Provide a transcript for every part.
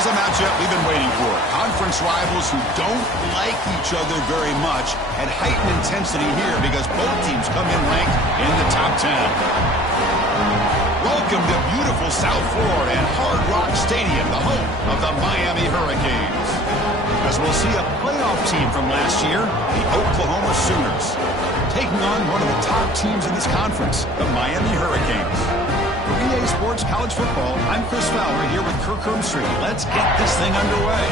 is a matchup we've been waiting for. Conference rivals who don't like each other very much had heightened intensity here because both teams come in ranked in the top 10. Welcome to beautiful South Florida and Hard Rock Stadium, the home of the Miami Hurricanes. As we'll see a playoff team from last year, the Oklahoma Sooners, taking on one of the top teams in this conference, the Miami Hurricanes. For EA Sports College Football, I'm Chris Fowler here with Kirk Herbstreit. Let's get this thing underway.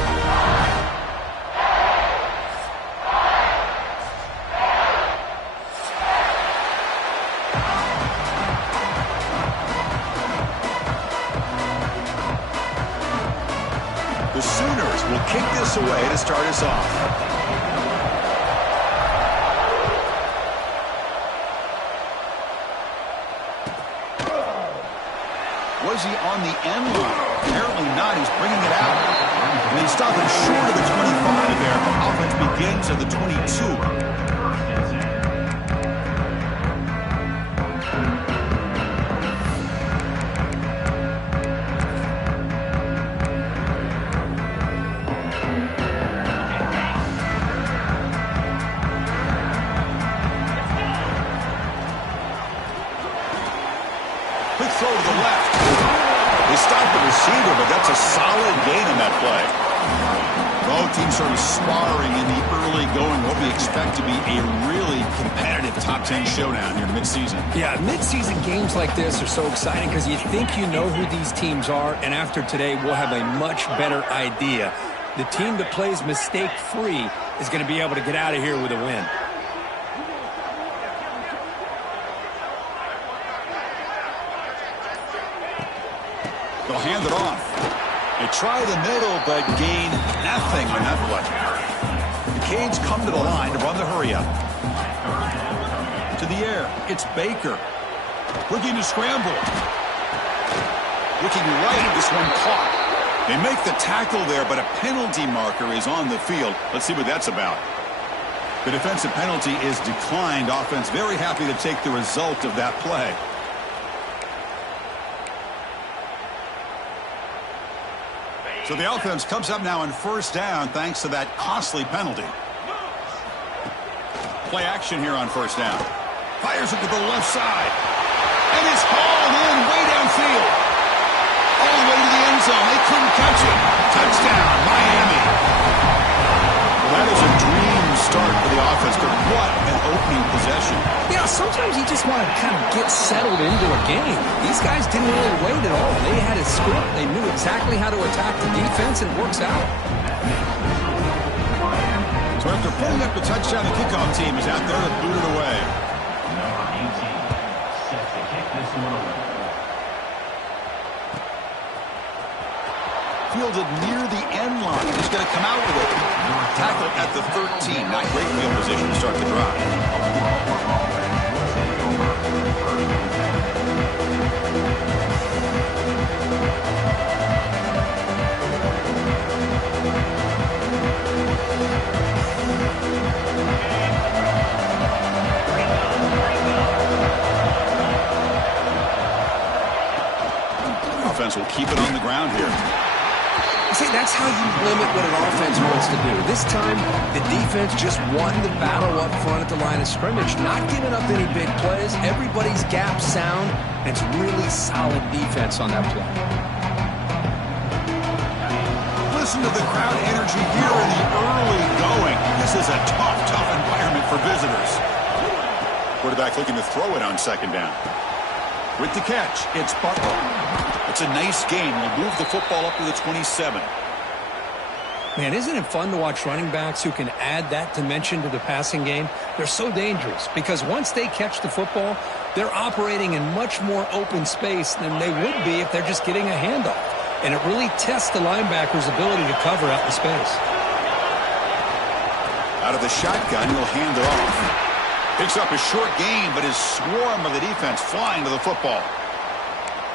The Sooners will kick this away to start us off. Was he on the end line? Apparently not. He's bringing it out. And he's stopping short of the 25 there. Offense begins at the 22. Quick throw to the left. They stopped the receiver, but that's a solid gain on that play. Both teams sort of sparring in the early going, what we expect to be a really competitive top 10 showdown here in midseason. Yeah, midseason games like this are so exciting because you think you know who these teams are, and after today, we'll have a much better idea. The team that plays mistake-free is going to be able to get out of here with a win. They'll hand it off. They try the middle, but gain nothing on that play. The Canes come to the line to run the hurry-up. To the air, it's Baker. Looking to scramble. Looking right, this one caught. They make the tackle there, but a penalty marker is on the field. Let's see what that's about. The defensive penalty is declined. Offense very happy to take the result of that play. So the offense comes up now on first down thanks to that costly penalty. Play action here on first down. Fires it to the left side. And it's hauled in way downfield. All the way to the end zone. They couldn't catch it. Touchdown, Miami. Well, that is a dream start for the offense, but what an opening possession. Yeah, sometimes you just want to kind of get settled into a game. These guys didn't really wait at all. They had a script. They knew exactly how to attack the defense, and it works out. So after pulling up the touchdown, the kickoff team is out there to boot it away. Fielded near the end line. He's going to come out with it. Tackle at the 13. Not great field position to start the drive. Offense will keep it on the ground here. See, that's how you limit what an offense wants to do. This time, the defense just won the battle up front at the line of scrimmage, not giving up any big plays. Everybody's gap sound, and it's really solid defense on that play. Listen to the crowd energy here in the early going. This is a tough environment for visitors. Quarterback looking to throw it on second down. With the catch, it's Butler. It's a nice gain. We'll move the football up to the 27. Man, isn't it fun to watch running backs who can add that dimension to the passing game? They're so dangerous because once they catch the football, they're operating in much more open space than they would be if they're just getting a handoff. And it really tests the linebacker's ability to cover out in space. Out of the shotgun, he'll hand it off. Picks up a short gain, but his swarm of the defense flying to the football.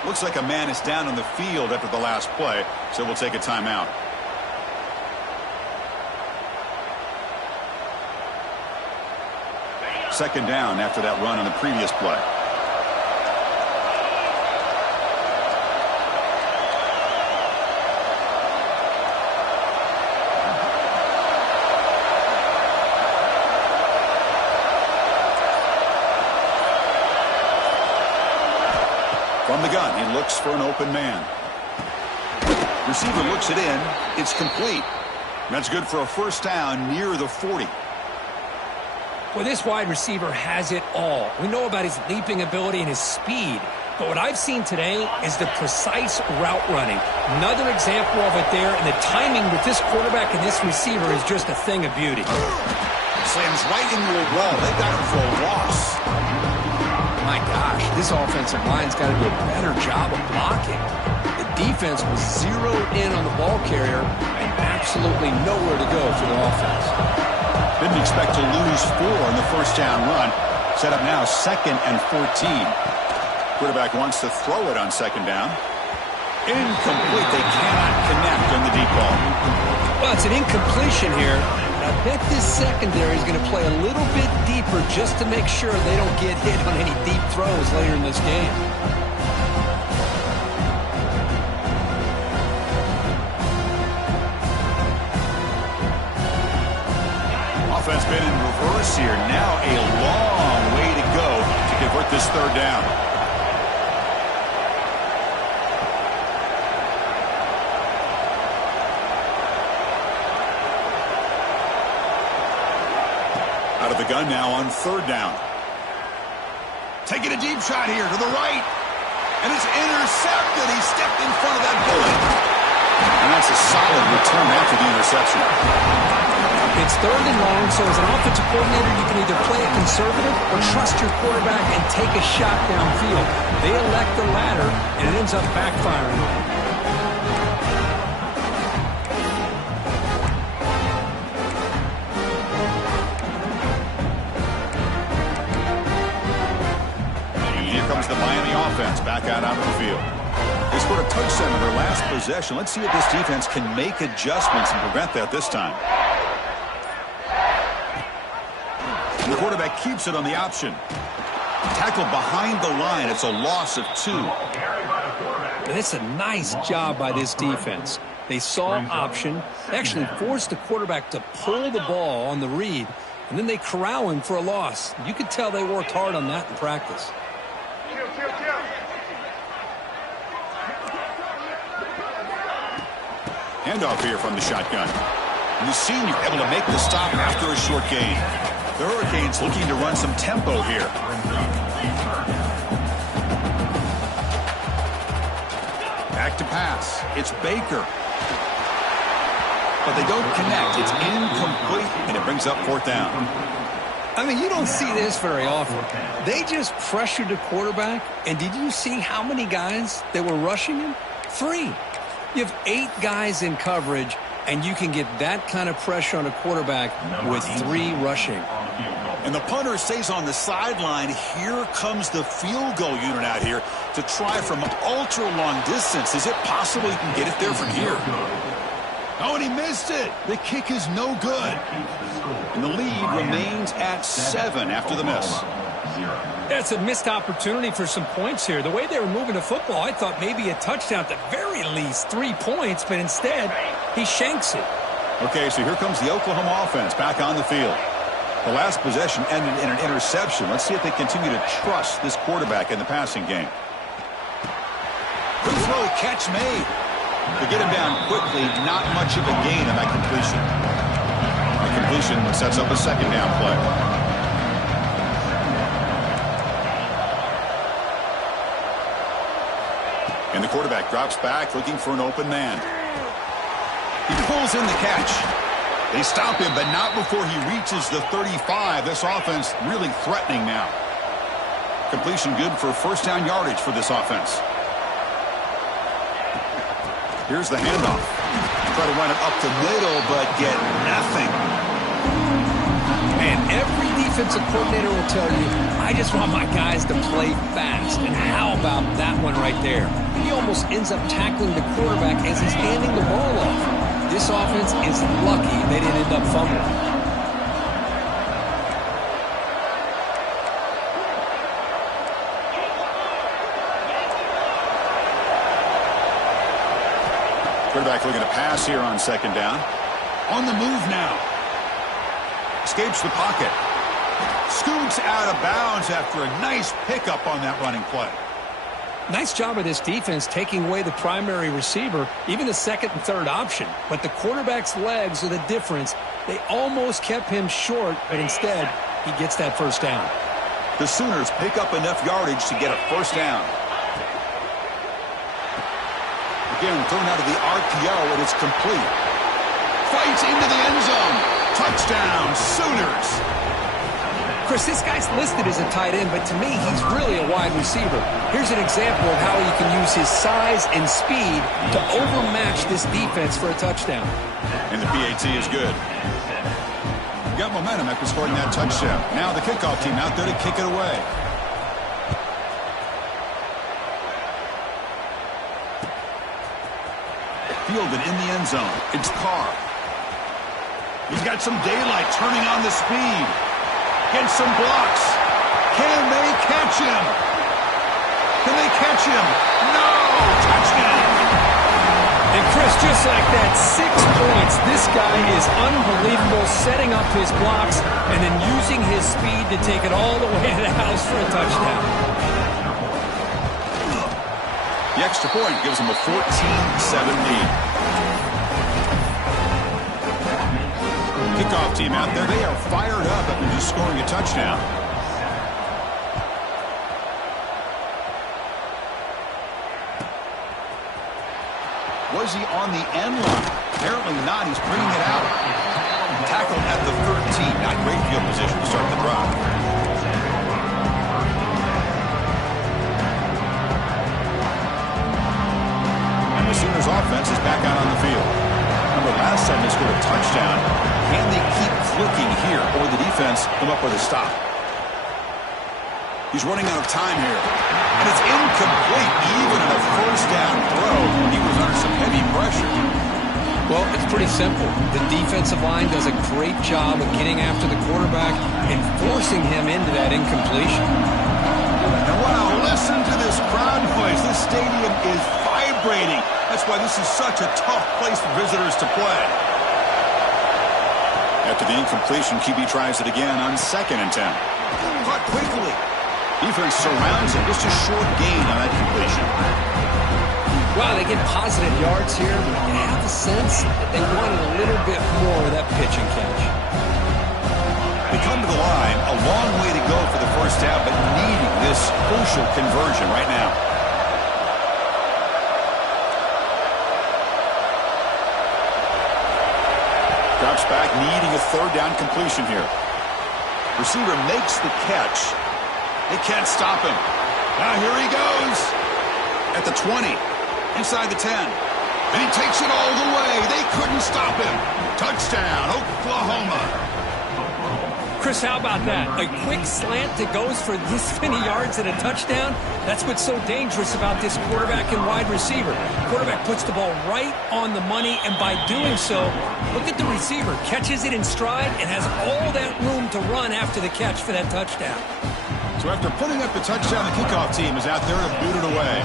Looks like a man is down on the field after the last play, so we'll take a timeout. Second down after that run on the previous play. From the gun, he looks for an open man. Receiver looks it in. It's complete. That's good for a first down near the 40. Well, this wide receiver has it all. We know about his leaping ability and his speed. But what I've seen today is the precise route running. Another example of it there, and the timing with this quarterback and this receiver is just a thing of beauty. Slams right into a wall. They got him for a loss. My gosh, this offensive line's got to do a better job of blocking. The defense was zeroed in on the ball carrier and absolutely nowhere to go for the offense. Didn't expect to lose 4 in the first down run. Set up now 2nd and 14. Quarterback wants to throw it on 2nd down. Incomplete. They cannot connect on the deep ball. Well, it's an incompletion here. I bet this secondary is going to play a little bit deeper just to make sure they don't get hit on any deep throws later in this game. Offense been in reverse here. Now a long way to go to convert this 3rd down. Out of the gun now on 3rd down. Taking a deep shot here to the right. And it's intercepted. He stepped in front of that bullet. And that's a solid return after the interception. It's 3rd and long, so as an offensive coordinator, you can either play it conservative or trust your quarterback and take a shot downfield. They elect the latter, and it ends up backfiring. And here comes the Miami offense back out onto the field. They scored a touchdown in their last possession. Let's see if this defense can make adjustments and prevent that this time. And the quarterback keeps it on the option. Tackled behind the line. It's a loss of 2. And it's a nice job by this defense. They saw option, actually forced the quarterback to pull the ball on the read, and then they corral him for a loss. You could tell they worked hard on that in practice. Handoff here from the shotgun. And the senior able to make the stop after a short gain. The Hurricanes looking to run some tempo here. Back to pass. It's Baker. But they don't connect. It's incomplete, and it brings up 4th down. I mean, you don't see this very often. They just pressured the quarterback, and did you see how many guys that were rushing him? 3. You have 8 guys in coverage, and you can get that kind of pressure on a quarterback with 3 rushing. And the punter stays on the sideline. Here comes the field goal unit out here to try from ultra-long distance. Is it possible he can get it there from here? Oh, and he missed it. The kick is no good. And the lead remains at 7 after the miss. That's a missed opportunity for some points here. The way they were moving the football, I thought maybe a touchdown at the very least, 3 points, but instead he shanks it. Okay, so here comes the Oklahoma offense back on the field. The last possession ended in an interception. Let's see if they continue to trust this quarterback in the passing game. Good throw, catch made. To get him down quickly, not much of a gain on that completion. The completion sets up a 2nd down play. And the quarterback drops back looking for an open man. He pulls in the catch. They stop him, but not before he reaches the 35. This offense really threatening now. Completion good for 1st down yardage for this offense. Here's the handoff. Try to run it up the middle, but get nothing. And every defensive coordinator will tell you, I just want my guys to play fast. And how about that one right there? He almost ends up tackling the quarterback as he's handing the ball off. This offense is lucky they didn't end up fumbling. Quarterback looking to pass here on 2nd down. On the move now. Escapes the pocket. Scoots out of bounds after a nice pickup on that running play. Nice job of this defense taking away the primary receiver, even the second and third option. But the quarterback's legs are the difference. They almost kept him short, but instead, he gets that first down. The Sooners pick up enough yardage to get a first down. Again, thrown out of the RPO, and it's complete. Fights into the end zone. Touchdown, Sooners. Chris, this guy's listed as a tight end, but to me, he's really a wide receiver. Here's an example of how he can use his size and speed to overmatch this defense for a touchdown. And the PAT is good. Got momentum after scoring that touchdown. Now the kickoff team out there to kick it away. Fielded in the end zone. It's Carr. He's got some daylight, turning on the speed. Gets some blocks. Can they catch him? Can they catch him? No! Touchdown! And Chris, just like that, 6 points. This guy is unbelievable, setting up his blocks and then using his speed to take it all the way to the house for a touchdown. The extra point gives him a 14-7 lead. Kickoff team out there. They are fired up after just scoring a touchdown. Was he on the end line? Apparently not. He's bringing it out. Tackled at the 13. Not great field position to start the drive. And the Sooners offense is back out on the field. Remember, last time they scored a touchdown. Can they keep clicking here, or the defense come up with a stop? He's running out of time here. And it's incomplete, even in a first down throw when he was under some heavy pressure. Well, it's pretty simple. The defensive line does a great job of getting after the quarterback and forcing him into that incompletion. And wow, listen to this crowd noise. This stadium is vibrating. That's why this is such a tough place for visitors to play. After the incompletion, QB tries it again on 2nd and 10. Caught quickly. Defense surrounds him. Just a short gain on that completion. Wow, they get positive yards here. You have the sense that they wanted a little bit more of that pitch and catch. They come to the line. A long way to go for the first down, but needing this crucial conversion right now. Drops back, needing a 3rd down completion here. Receiver makes the catch. They can't stop him. Now here he goes. At the 20. Inside the 10. And he takes it all the way. They couldn't stop him. Touchdown, Oklahoma. Chris, how about that? A quick slant that goes for this many yards and a touchdown? That's what's so dangerous about this quarterback and wide receiver. Quarterback puts the ball right on the money, and by doing so, look at the receiver. Catches it in stride and has all that room to run after the catch for that touchdown. So after putting up the touchdown, the kickoff team is out there to boot it away.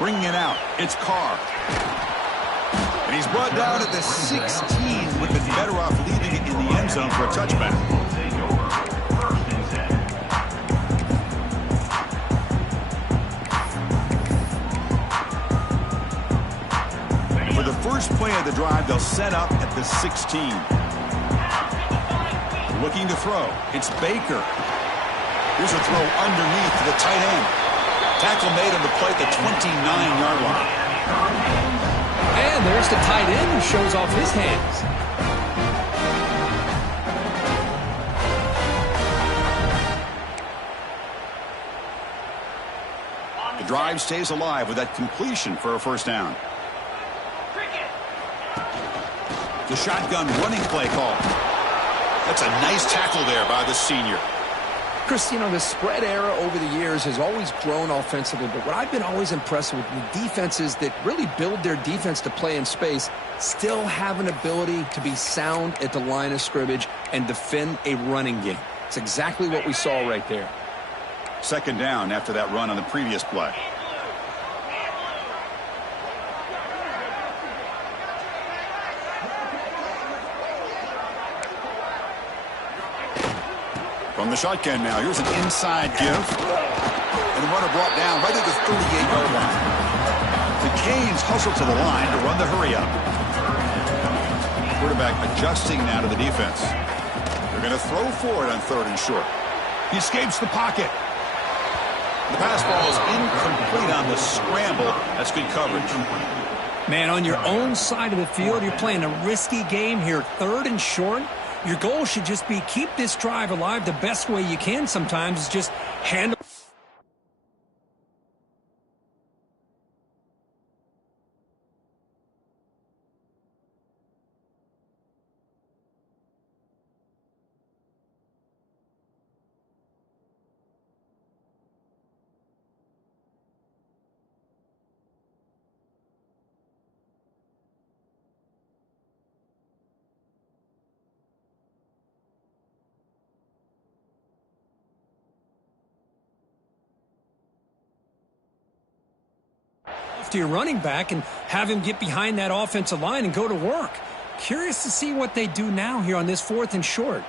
Bringing it out, it's Carr. And he's brought down at the 16. Would have been better off leaving it in the end zone for a touchback. For the first play of the drive, they'll set up at the 16. Looking to throw. It's Baker. Here's a throw underneath to the tight end. Tackle made on the play at the 29-yard line. And there's the tight end who shows off his hands. The drive stays alive with that completion for a first down. The shotgun running play call. That's a nice tackle there by the senior. Chris, you know, the spread era over the years has always grown offensively, but what I've been always impressed with the defenses that really build their defense to play in space still have an ability to be sound at the line of scrimmage and defend a running game. It's exactly what we saw right there. 2nd down after that run on the previous play. From the shotgun now, here's an inside give. And the runner brought down right at the 38-yard line. The Canes hustle to the line to run the hurry up. Quarterback adjusting now to the defense. They're going to throw for it on 3rd and short. He escapes the pocket. The pass ball is incomplete on the scramble. That's good coverage. Man, on your own side of the field, you're playing a risky game here. 3rd and short. Your goal should just be keep this drive alive the best way you can sometimes is just handle. To your running back and have him get behind that offensive line and go to work. Curious to see what they do now here on this 4th and short.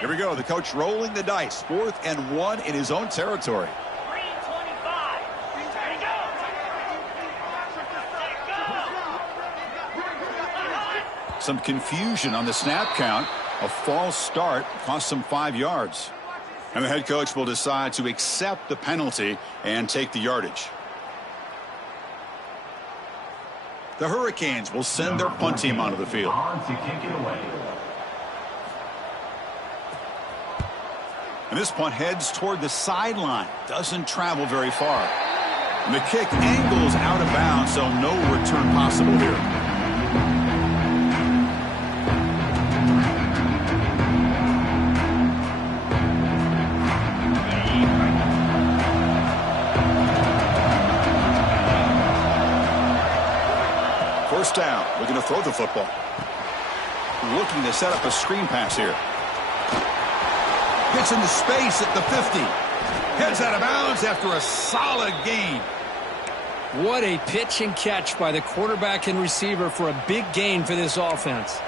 Here we go. The coach rolling the dice. 4th and 1 in his own territory. 3:25. Some confusion on the snap count. A false start cost them 5 yards. And the head coach will decide to accept the penalty and take the yardage. The Hurricanes will send their punt team onto the field. And this punt heads toward the sideline. Doesn't travel very far. And the kick angles out of bounds, so no return possible here. First down, looking to throw the football. Looking to set up a screen pass here. Gets into space at the 50. Heads out of bounds after a solid gain. What a pitch and catch by the quarterback and receiver for a big gain for this offense.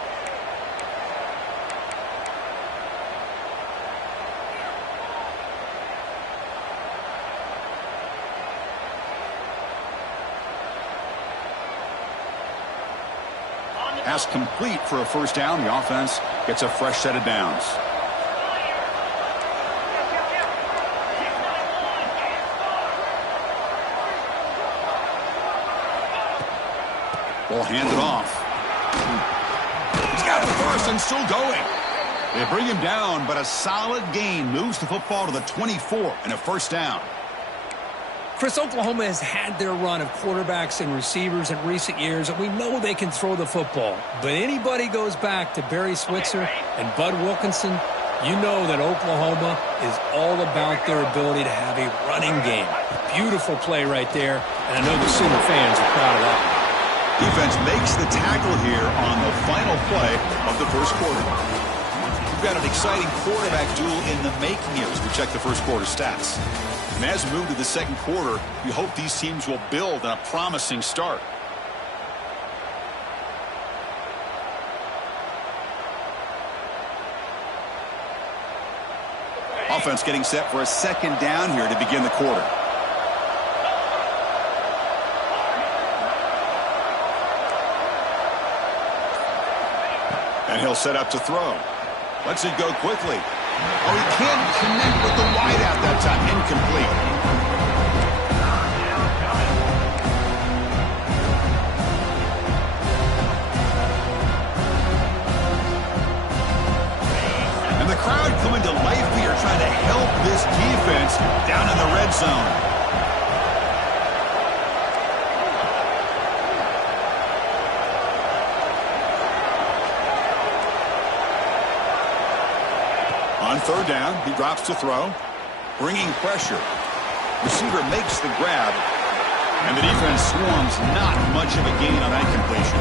Pass complete for a first down. The offense gets a fresh set of downs. Ball handed off. He's got the first and still going. They bring him down, but a solid gain moves the football to the 24 and a first down. Chris, Oklahoma has had their run of quarterbacks and receivers in recent years, and we know they can throw the football. But anybody goes back to Barry Switzer and Bud Wilkinson, you know that Oklahoma is all about their ability to have a running game. Beautiful play right there, and I know the Sooner fans are proud of that. Defense makes the tackle here on the final play of the first quarter. We've got an exciting quarterback duel in the making here as we check the first quarter stats. And as we move to the second quarter, we hope these teams will build on a promising start. Offense getting set for a second down here to begin the quarter. And he'll set up to throw. Lets it go quickly. Oh, he can't connect with the wideout that time. Incomplete. And the crowd coming to life here, trying to help this defense down in the red zone. On third down, he drops to throw, bringing pressure. Receiver makes the grab, and the defense swarms. Not much of a gain on that completion.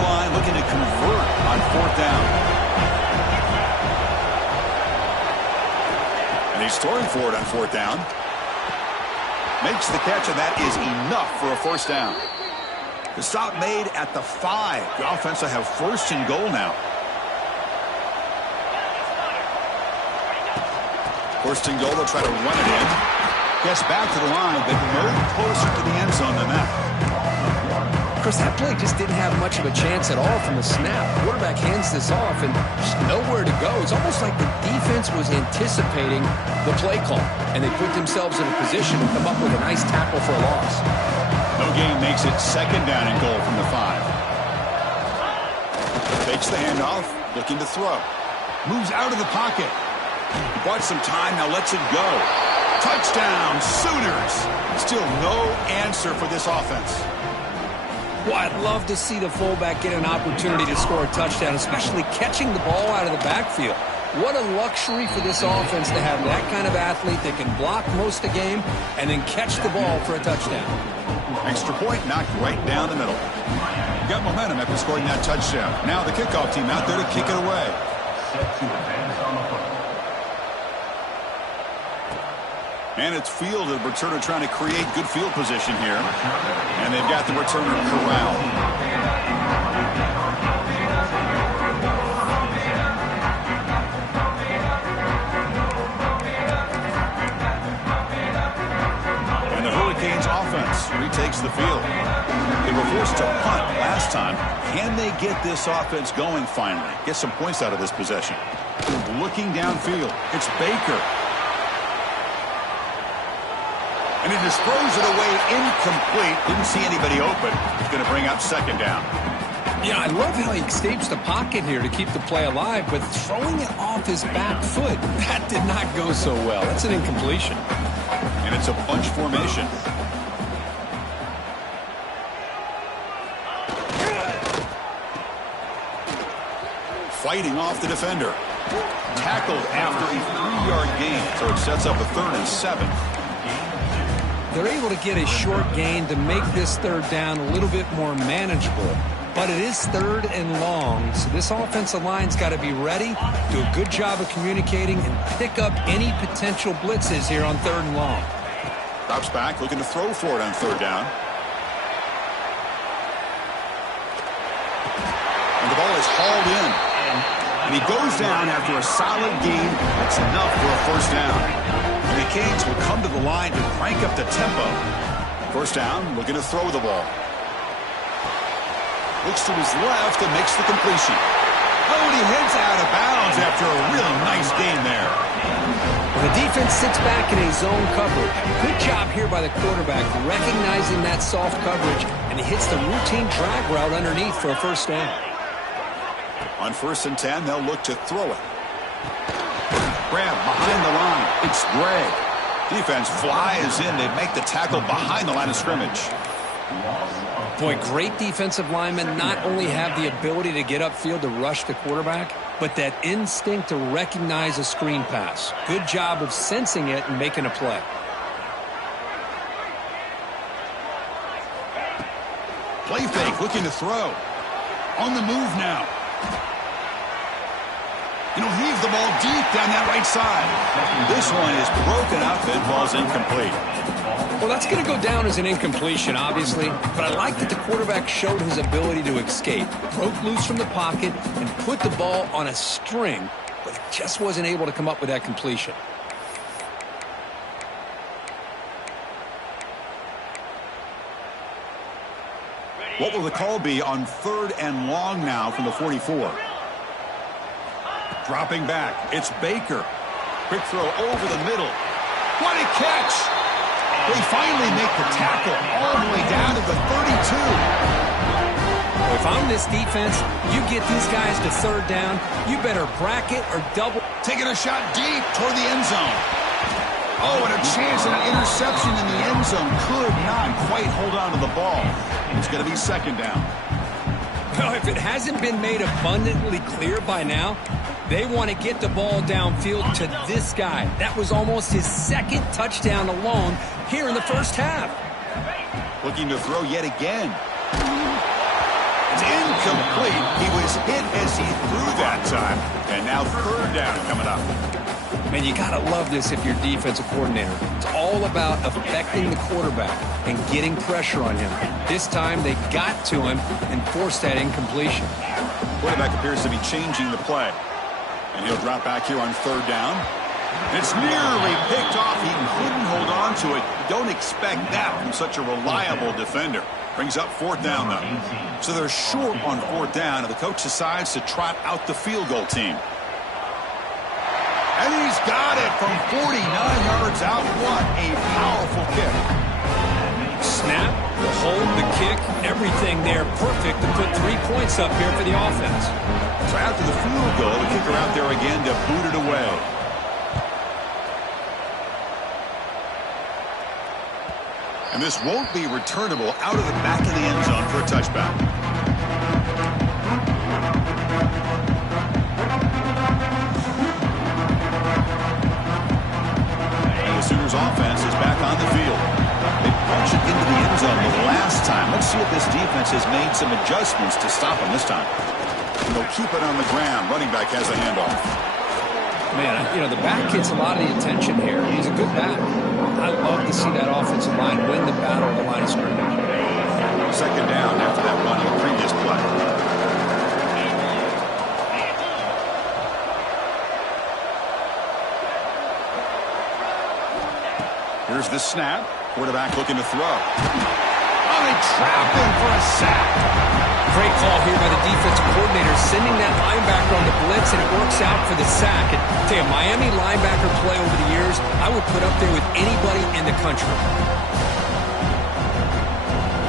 the line looking to convert on 4th down. And he's throwing for it on 4th down. Makes the catch, and that is enough for a 1st down. The stop made at the 5. The offense will have 1st and goal now. 1st and goal, they'll try to run it in. Gets back to the line, but no closer to the end zone than that. Of course, that play just didn't have much of a chance at all from the snap. The quarterback hands this off and just nowhere to go. It's almost like the defense was anticipating the play call, and they put themselves in a position to come up with a nice tackle for a loss. No gain makes it 2nd down and goal from the 5. Takes the handoff, looking to throw. Moves out of the pocket. He bought some time, now lets it go. Touchdown, Sooners! Still no answer for this offense. Well, I'd love to see the fullback get an opportunity to score a touchdown, especially catching the ball out of the backfield. What a luxury for this offense to have that kind of athlete that can block most of the game and then catch the ball for a touchdown. Extra point knocked right down the middle. Got momentum after scoring that touchdown. Now the kickoff team out there to kick it away. And it's fielded. Returner trying to create good field position here. And they've got the returner corralled. And the Hurricanes offense retakes the field. They were forced to punt last time. Can they get this offense going finally? Get some points out of this possession. Looking downfield. It's Baker. And he just throws it away incomplete. Didn't see anybody open. He's going to bring up 2nd down. Yeah, I love how he escapes the pocket here to keep the play alive, but throwing it off his back foot, that did not go so well. That's an incompletion. And it's a bunch formation. Fighting off the defender. Tackled after a 3-yard gain, so it sets up a 3rd and 7. They're able to get a short gain to make this 3rd down a little bit more manageable. But it is 3rd and long, so this offensive line's got to be ready, do a good job of communicating, and pick up any potential blitzes here on 3rd and long. Drops back, looking to throw for it on 3rd down. And the ball is hauled in. And he goes down after a solid gain. That's enough for a 1st down. And the Canes will come to the line to crank up the tempo. 1st down, looking to throw the ball. Looks to his left and makes the completion. Oh, and he heads out of bounds after a really nice gain there. Well, the defense sits back in a zone coverage. Good job here by the quarterback recognizing that soft coverage, and he hits the routine drag route underneath for a 1st down. On 1st and 10, they'll look to throw it. Grab behind the line. It's Gregg. Defense flies in. They make the tackle behind the line of scrimmage. Boy, great defensive linemen not only have the ability to get upfield to rush the quarterback, but that instinct to recognize a screen pass. Good job of sensing it and making a play. Play fake, looking to throw. On the move now. And he'll heave the ball deep down that right side. This one is broken up and ball's incomplete. Well, that's going to go down as an incompletion, obviously, but I like that the quarterback showed his ability to escape, broke loose from the pocket, and put the ball on a string, but just wasn't able to come up with that completion. What will the call be on 3rd and long now from the 44? Dropping back, it's Baker. Quick throw over the middle. What a catch! They finally make the tackle all the way down to the 32. If I'm this defense, you get these guys to 3rd down, you better bracket or double. Taking a shot deep toward the end zone. Oh, and a chance at an interception in the end zone. Could not quite hold on to the ball. It's going to be 2nd down. Well, if it hasn't been made abundantly clear by now, they want to get the ball downfield to this guy. That was almost his 2nd touchdown alone here in the 1st half. Looking to throw yet again. It's incomplete. He was hit as he threw that time. And now third down coming up. Man, you got to love this if you're defensive coordinator. It's all about affecting the quarterback and getting pressure on him. This time they got to him and forced that incompletion. Quarterback appears to be changing the play. And he'll drop back here on third down. It's nearly picked off. He couldn't hold on to it. You don't expect that from such a reliable defender. Brings up fourth down, though. So they're short on fourth down, and the coach decides to trot out the field goal team. And he's got it from 49 yards out. What a powerful kick. Snap, the hold, the kick, everything there perfect to put 3 points up here for the offense. So after the field goal, the kicker out there again to boot it away. And this won't be returnable out of the back of the end zone for a touchback. And the Sooners offense is back on the field. They punch it into the end zone the last time. Let's see if this defense has made some adjustments to stop them this time. And they'll keep it on the ground. Running back has a handoff. Man, you know, the back gets a lot of the attention here. He's a good back. I love to see that offensive line win the battle of the line of scrimmage. Second down after that run on the previous play. Here's the snap. Quarterback looking to throw. Oh, they trap him for a sack. Great call here by the defensive coordinator, sending that linebacker on the blitz, and it works out for the sack. And tell you, Miami linebacker play over the years, I would put up there with anybody in the country.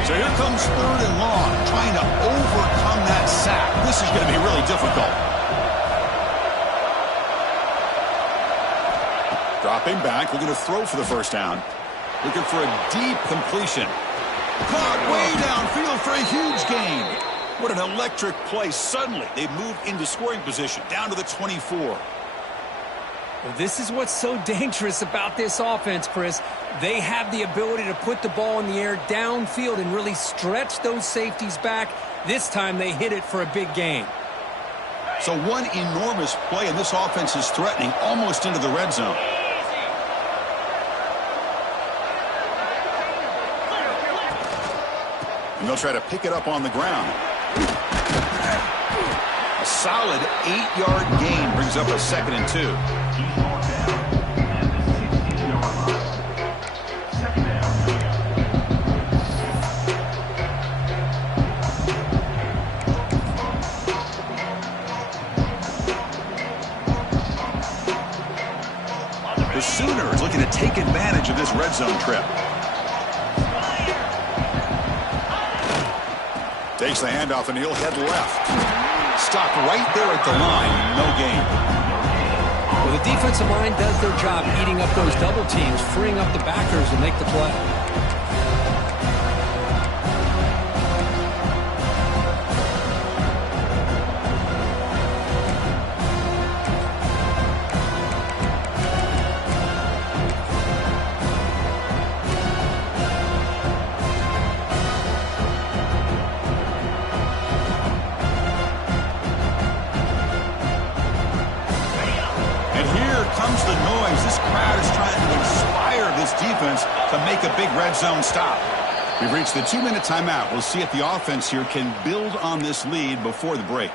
So here comes third and long, trying to overcome that sack. This is going to be really difficult. Dropping back, looking to throw for the first down. Looking for a deep completion. Caught way downfield for a huge gain. What an electric play. Suddenly, they moved into scoring position, down to the 24. Well, this is what's so dangerous about this offense, Chris. They have the ability to put the ball in the air downfield and really stretch those safeties back. This time, they hit it for a big gain. So one enormous play, and this offense is threatening almost into the red zone. And they'll try to pick it up on the ground. A solid 8-yard gain brings up a 2nd and 2. The Sooners looking to take advantage of this red zone trip. Takes the handoff, and he'll head left. Stop right there at the line. No gain. Well, the defensive line does their job eating up those double teams, freeing up the backers to make the play. Comes the noise. This crowd is trying to inspire this defense to make a big red zone stop. We've reached the 2-minute timeout. We'll see if the offense here can build on this lead before the break.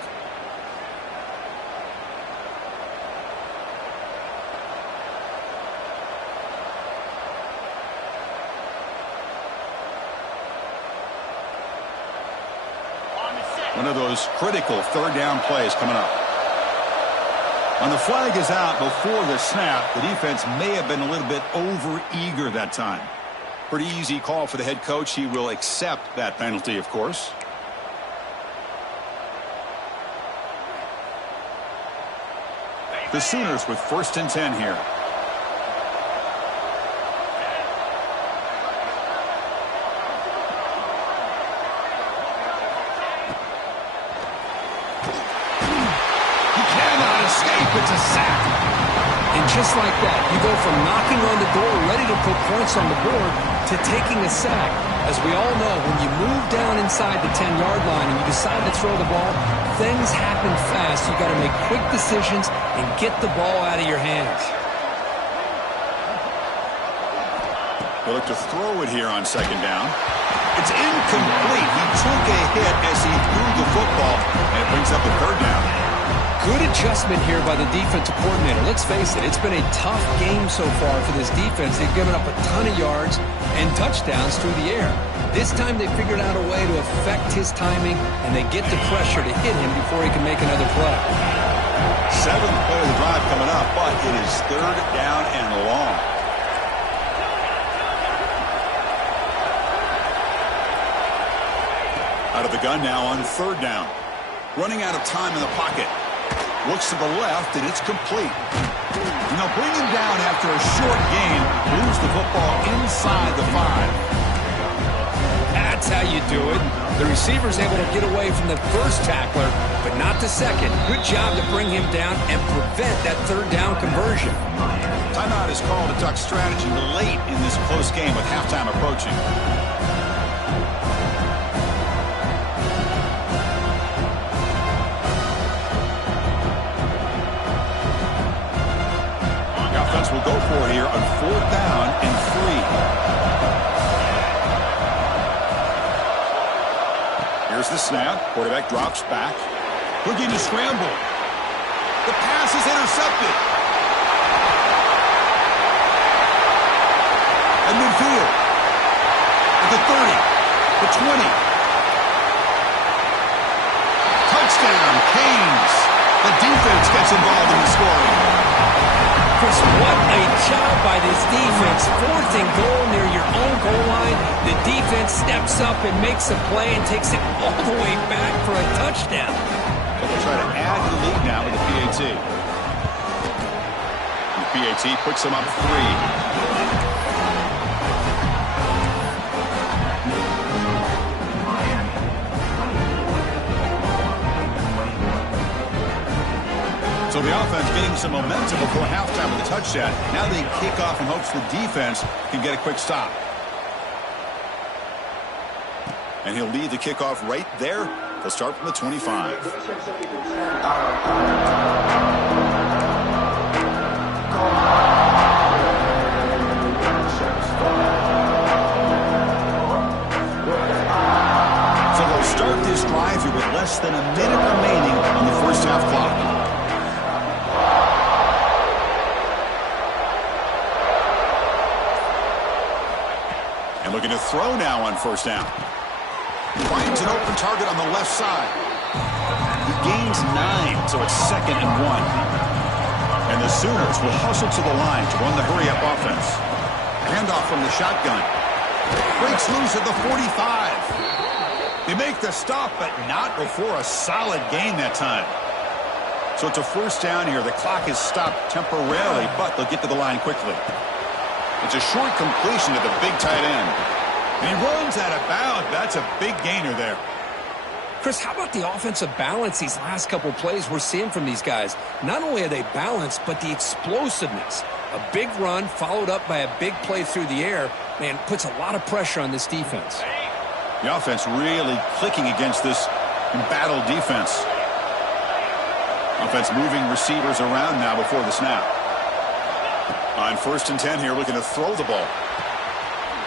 One of those critical third down plays coming up. When the flag is out before the snap, the defense may have been a little bit over-eager that time. Pretty easy call for the head coach. He will accept that penalty, of course. The Sooners with 1st and 10 here. It's a sack. And just like that, you go from knocking on the door, ready to put points on the board, to taking a sack. As we all know, when you move down inside the 10-yard line and you decide to throw the ball, things happen fast. You got to make quick decisions and get the ball out of your hands. We'll look to throw it here on second down. It's incomplete. He took a hit as he threw the football, and it brings up a third down. Good adjustment here by the defensive coordinator. Let's face it, it's been a tough game so far for this defense. They've given up a ton of yards and touchdowns through the air. This time they figured out a way to affect his timing, and they get the pressure to hit him before he can make another play. Seventh play of the drive coming up, but it is third down and long. Out of the gun now on third down. Running out of time in the pocket. Looks to the left, and it's complete. And they'll bring him down after a short gain. Moves the football inside the 5. That's how you do it. The receiver's able to get away from the first tackler, but not the second. Good job to bring him down and prevent that third down conversion. Timeout is called to talk strategy late in this close game with halftime approaching. Will go for it here on fourth down and 3. Here's the snap. Quarterback drops back. Looking to scramble. The pass is intercepted. At midfield. At the 30. The 20. Touchdown, Canes. The defense gets involved in the scoring. Chris, what a job by this defense. Fourth and goal near your own goal line. The defense steps up and makes a play and takes it all the way back for a touchdown. They'll try to add to the lead now with the PAT. The PAT puts them up 3. So the offense getting some momentum before halftime with a touchdown. Now they kick off in hopes the defense can get a quick stop. And he'll lead the kickoff right there. They'll start from the 25. So they'll start this drive here with less than a minute remaining on the first half clock. And looking to throw now on first down. Finds an open target on the left side. He gains 9, so it's 2nd and 1. And the Sooners will hustle to the line to run the hurry-up offense. Handoff from the shotgun. Breaks loose at the 45. They make the stop, but not before a solid gain that time. So it's a first down here. The clock is stopped temporarily, but they'll get to the line quickly. It's a short completion to the big tight end. And he runs out of bounds. That's a big gainer there. Chris, how about the offensive balance these last couple plays we're seeing from these guys? Not only are they balanced, but the explosiveness. A big run followed up by a big play through the air, man, puts a lot of pressure on this defense. The offense really clicking against this embattled defense. Offense moving receivers around now before the snap. On 1st and 10 here, looking to throw the ball.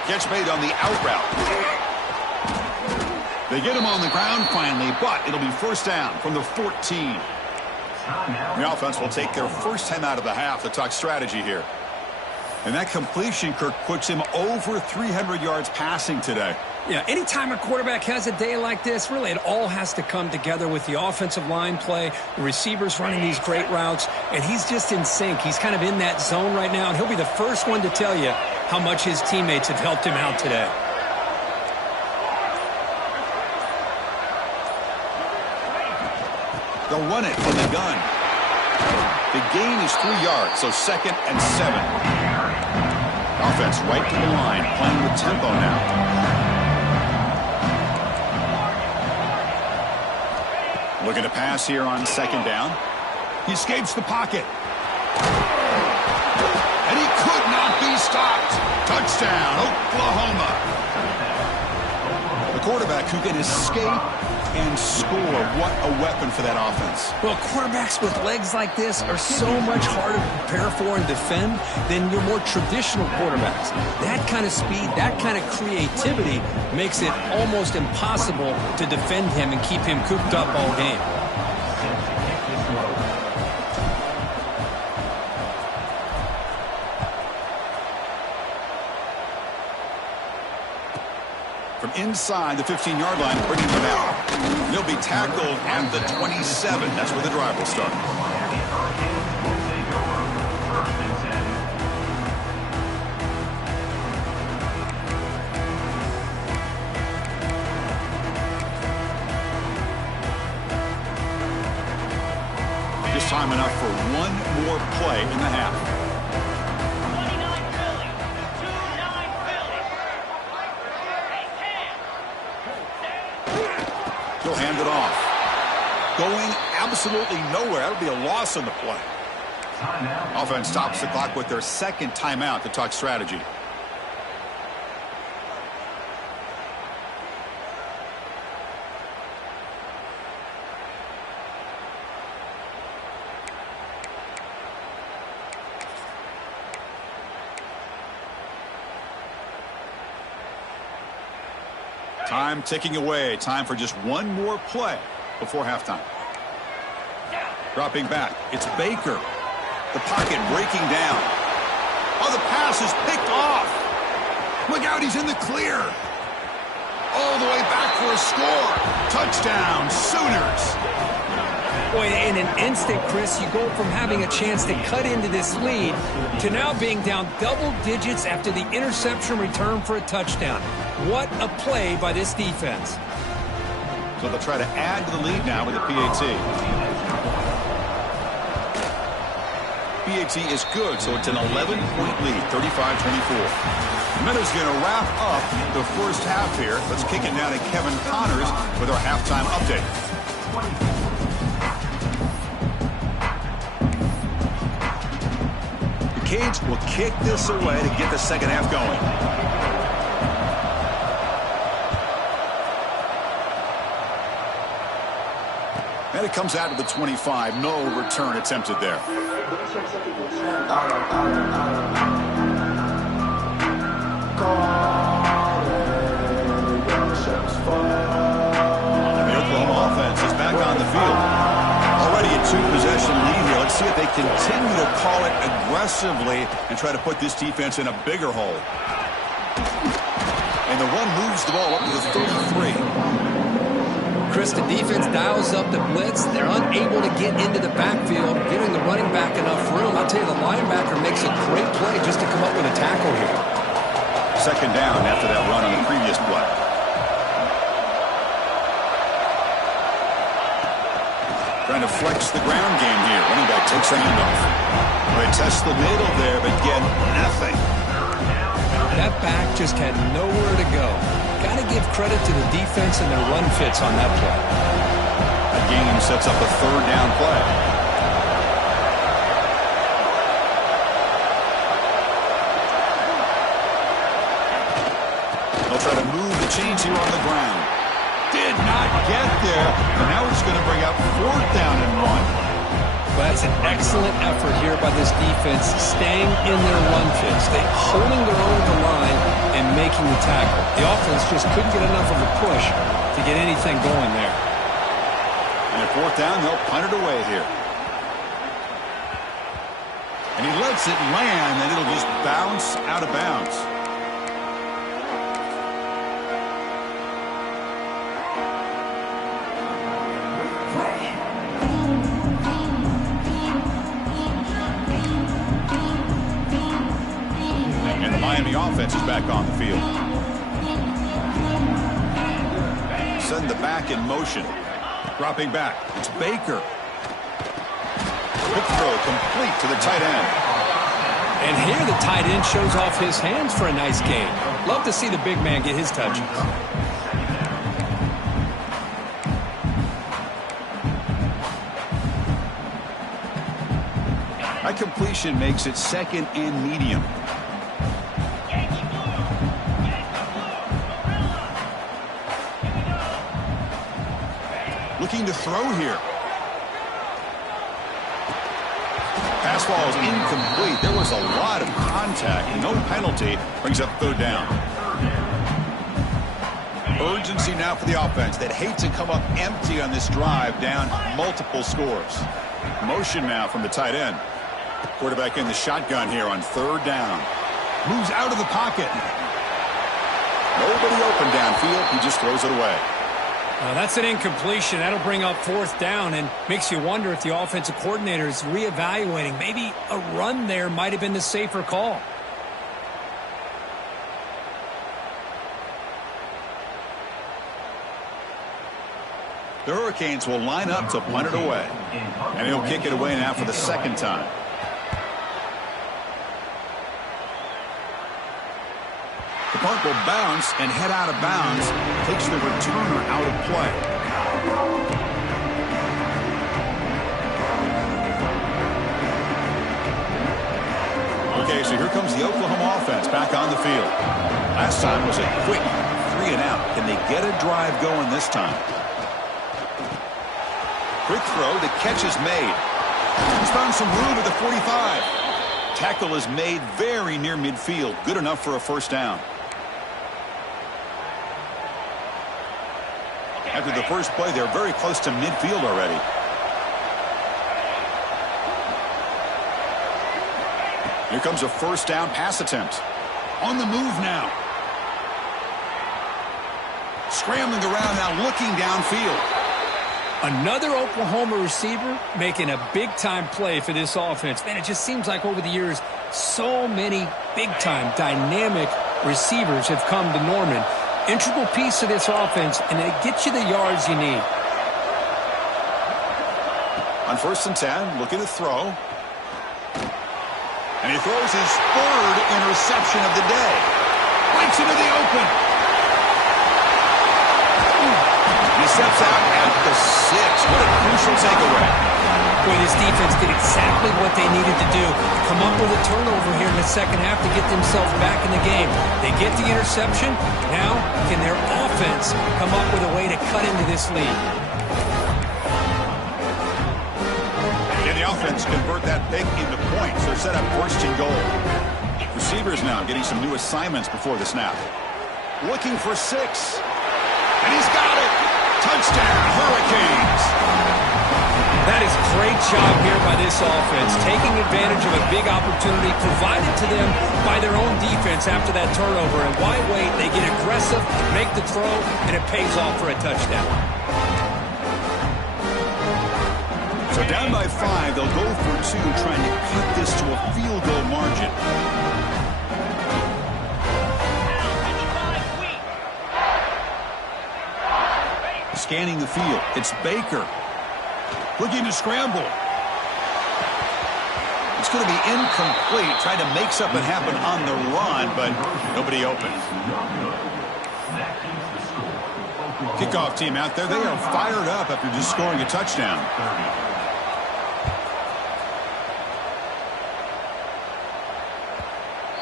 Catch made on the out route. They get him on the ground finally, but it'll be first down from the 14. The offense will take their first 10 out of the half to talk strategy here. And that completion, Kirk, puts him over 300 yards passing today. Yeah, anytime a quarterback has a day like this, really it all has to come together with the offensive line play, the receivers running these great routes, and he's just in sync. He's kind of in that zone right now, and he'll be the first one to tell you how much his teammates have helped him out today. They'll run it from the gun. The gain is 3 yards, so 2nd and 7. Offense right to the line, playing with tempo now. Looking to pass here on 2nd down. He escapes the pocket. stopped. Touchdown, Oklahoma. The quarterback who can escape and score. What a weapon for that offense. Well, quarterbacks with legs like this are so much harder to prepare for and defend than your more traditional quarterbacks. That kind of speed, that kind of creativity makes it almost impossible to defend him and keep him cooped up all game. From inside the 15-yard line, bringing them out. They'll be tackled at the 27. That's where the drive will start. Just time enough for one more play in the half. 29 Philly. 2-9 Philly. He'll hand it off. Going absolutely nowhere. That'll be a loss on the play. Offense stops the clock with their second timeout to talk strategy. Time ticking away. Time for just one more play before halftime. Dropping back. It's Baker. The pocket breaking down. Oh, the pass is picked off. Look out, he's in the clear. All the way back for a score. Touchdown, Sooners. Boy, in an instant, Chris, you go from having a chance to cut into this lead to now being down double digits after the interception return for a touchdown. What a play by this defense. So they'll try to add to the lead now with the PAT. PAT is good, so it's an 11-point lead, 35-24. Meadows going to wrap up the first half here. Let's kick it now to Kevin Connors with our halftime update. The Canes will kick this away to get the second half going. And it comes out to the 25. No return attempted there. The Oklahoma offense is back on the field. Already a two-possession lead here. Let's see if they continue to call it aggressively and try to put this defense in a bigger hole. And the run moves the ball up to the 33. Chris, the defense dials up the blitz. They're unable to get into the backfield, giving the running back enough room. I'll tell you, the linebacker makes a great play just to come up with a tackle here. Second down after that run on the previous play. Trying to flex the ground game here. Running back takes the handoff. They test the middle there, but get nothing. That back just had nowhere to go. Got to give credit to the defense and their run fits on that play. That game sets up a third down play. They'll try to move the chains here on the ground. Did not get there. And now it's going to bring up fourth down and 1. Well, that's an excellent effort here by this defense, staying in their run fits. They holding their own the line and making the tackle. The offense just couldn't get enough of a push to get anything going there. And at fourth down, they'll punt it away here. And he lets it land, and it'll just bounce out of bounds. The offense is back on the field. Send the back in motion. Dropping back. It's Baker. Quick throw complete to the tight end. And here the tight end shows off his hands for a nice gain. Love to see the big man get his touches. That completion makes it second and medium. looking to throw here. Pass ball is incomplete. There was a lot of contact. No penalty. Brings up third down. Urgency now for the offense that hate to come up empty on this drive, down multiple scores. Motion now from the tight end. Quarterback in the shotgun here on third down. Moves out of the pocket. Nobody open downfield. He just throws it away. That's an incompletion. That'll bring up fourth down and makes you wonder if the offensive coordinator is reevaluating. Maybe a run there might have been the safer call. The Hurricanes will line up to punt it away. And he'll kick it away now for the second time. The punt will bounce and head out of bounds. Takes the returner out of play. Okay, so here comes the Oklahoma offense back on the field. Last time was a quick 3 and out. Can they get a drive going this time? Quick throw. The catch is made. He's found some room at the 45. Tackle is made very near midfield. Good enough for a first down. After the first play, they're very close to midfield already. Here comes a first down pass attempt. On the move now. Scrambling around now, looking downfield. Another Oklahoma receiver making a big-time play for this offense. Man, it just seems like over the years, so many big-time, dynamic receivers have come to Norman. Integral piece of this offense, and it gets you the yards you need. On 1st and 10, looking to throw. And he throws his third interception of the day. Breaks into the open. He steps out at the 6. What a crucial takeaway. Boy, this defense did exactly what they needed to do. Come up with a turnover here in the second half to get themselves back in the game. They get the interception. Now, can their offense come up with a way to cut into this lead? Can the offense convert that pick into points? They're set up 1st and goal. Receivers now getting some new assignments before the snap. Looking for 6. And he's got it. Touchdown, Hurricanes. That is great job here by this offense, taking advantage of a big opportunity provided to them by their own defense after that turnover. And why wait? They get aggressive, make the throw, and it pays off for a touchdown. So down by 5, they'll go for 2, trying to cut this to a field goal margin. Scanning the field, it's Baker. Looking to scramble. It's going to be incomplete. Trying to make something happen on the run, but nobody open. Kickoff team out there. They are fired up after just scoring a touchdown.